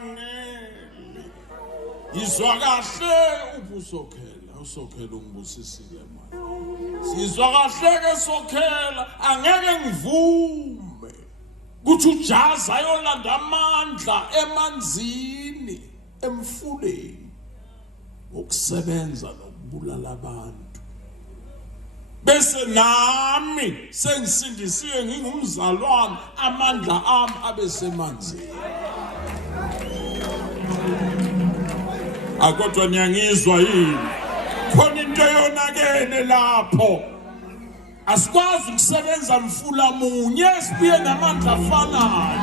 ungimangele izwa kahle ubusokhela usokhela ungibusisile manje sizwa kahle ke sokhela angeke ngivume kuthi ujaza ayolanda amandla emanzini emfuleni ukusebenza nokubulala abantu bese nami sengisindisiwe ngingumzalwane amandla ami abesemanzini akodwa niyangizwa yini khona into yonakene lapho asikwazi ukusebenza mfula munye sibuye namandla afanayo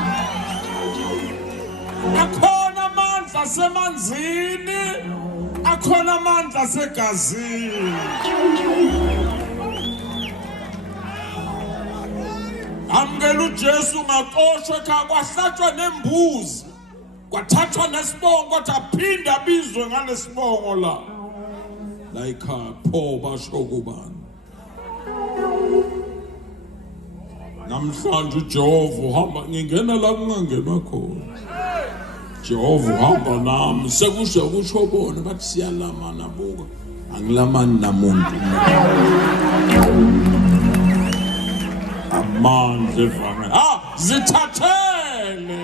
akhona amandla semanzini akhona amandla segazini amukela uJesu ngaxoshwe ekhaya kwahlatshwa nembuzi kwathathwa nesibongo kodwa aphinda abizwe ngalesibongo la ekhaya pho basho kubani namhlanje uJehova uhamba ngingena la kungangenwa khona Jehova uhamba nami sekusho kusho bona bathi siyalamana buka angilamani namuntu amandla evangeli zithathele